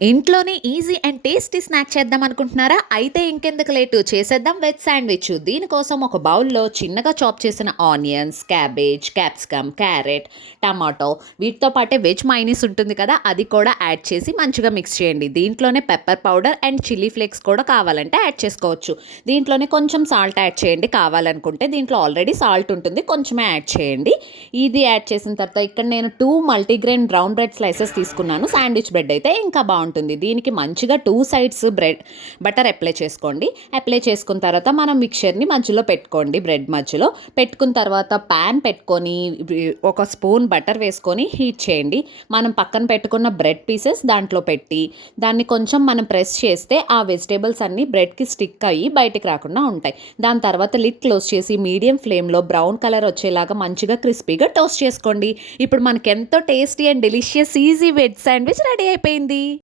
ఇంట్లోనే easy and tasty snack చేద్దాం అనుకుంటున్నారా? అయితే ఇంకెందుకు లేటు చేసేద్దాం వెజ్ శాండ్‌విచ్. దీనికోసం ఒక బౌల్‌లో చిన్నగా చాప్ చేసిన onions, cabbage, capsicum, carrot, tomato వీటితో పాటే వెజ్ మయోనీస్ ఉంటుంది కదా! అది కూడా యాడ్ చేసి మంచిగా మిక్స్ చేయండి. దీంట్లోనే pepper powder and chilli flakes కూడా కావాలంటే యాడ్ చేసుకోవచ్చు. దీంట్లోనే కొంచెం సాల్ట్ యాడ్ చేయండి కావాలనుకుంటే. దీంట్లో ఆల్రెడీ సాల్ట్ ఉంటుంది. కొంచెమే యాడ్ చేయండి. ఇది యాడ్ చేసిన తర్వాత ఇక్కడ నేను 2 మల్టీగ్రెయిన్ బ్రౌన్ బ్రెడ్ స్లైసెస్ తీసుకున్నాను. శాండ్‌విచ్ బ్రెడ్ అయితే ఇంకా బావుంటుంది. దీనికి మంచిగా 2 సైడ్స్ బటర్ అప్లై చేసుకోండి. అప్లై చేసుకున్న తర్వాత మనం మిక్చర్‌ని మధ్యలో పెట్టుకోండి. బ్రెడ్ మధ్యలో పెట్టుకున్న తర్వాత పాన్ పెట్టుకొని ఒక స్పూన్ బటర్ వేసుకొని హీట్ చేయండి. మనం పక్కన పెట్టుకున్న బ్రెడ్ పీసెస్ దాంట్లో పెట్టి దాన్ని కొంచెం మనం ప్రెస్ చేస్తే ఆ వెజిటేబుల్స్ అన్నీ బ్రెడ్‌కి స్టిక్ అయ్యి బయటికి రాకుండా ఉంటాయి. దాని తర్వాత లిడ్ క్లోజ్ చేసి మీడియం ఫ్లేమ్‌లో బ్రౌన్ కలర్ వచ్చేలాగా మంచిగా క్రిస్పీగా టోస్ట్ చేసుకోండి. ఇప్పుడు మనకెంతో tasty and delicious easy veg sandwich ready అయిపోయింది.